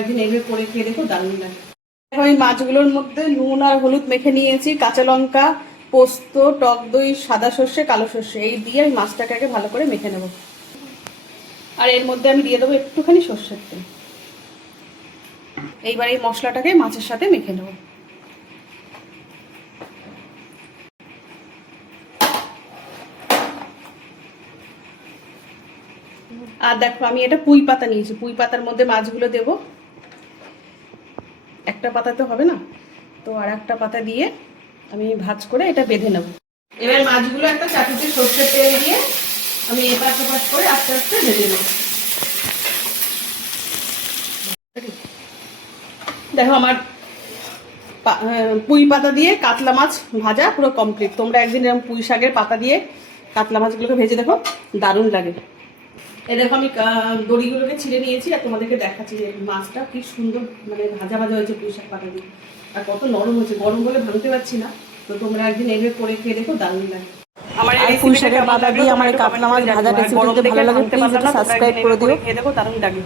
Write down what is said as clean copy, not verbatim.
একদিন এভাবে করে খেয়ে দেখো, দারুণ লাগে। এখন এই মাছগুলোর মধ্যে নুন আর হলুদ মেখে নিয়েছি, কাঁচা লঙ্কা, পোস্ত, টক দই, সাদা সর্ষে, কালো সর্ষে এই দিয়ে আমি মাছটাকে আগে ভালো করে মেখে নেব। আর এর মধ্যে আমি দিয়ে দেবো একটুখানি সর্ষের তেল। এইবার এই মশলাটাকে মাছের সাথে মেখে নেব। আর দেখো আমি এটা পুঁই পাতা নিয়েছি, পুঁই পাতার মধ্যে মাছগুলো দেব। একটা পাতাতে হবে না, তো আর একটা পাতা দিয়ে আমি ভাঁজ করে এটা বেঁধে নেব। এবার মাছগুলো একটা চাটুতে সর্ষের তেল দিয়ে আমি এপাশ ওপাশ করে আস্তে আস্তে ভেজে নেব। দেখো আমার পুঁই পাতা দিয়ে কাতলা মাছ ভাজা পুরো কমপ্লিট। তোমরা একদিন এরকম পুঁই শাকের পাতা দিয়ে কাতলা মাছগুলোকে ভেজে দেখো, দারুণ লাগে। এই দেখো আমি দড়িগুলোকে ছিঁড়ে নিয়েছি আর তোমাদেরকে দেখাচ্ছি যে মাছটা কি সুন্দর মানে ভাজা ভাজা হয়েছে পুঁই শাক পাতা দিয়ে, আর কত নরম হয়েছে। গরম বলে ভাঙতে পারছি না, তো তোমরা একদিন এভাবে করে খেয়ে দেখো, দারুণ লাগে। আমার এই পুঁই শাকের পাতা দিয়ে আমার কাতলা মাছ ভাজা রেসিপি ভালো লাগে, প্লিজ সাবস্ক্রাইব করে দিও, খেয়ে দেখো, দারুণ লাগে।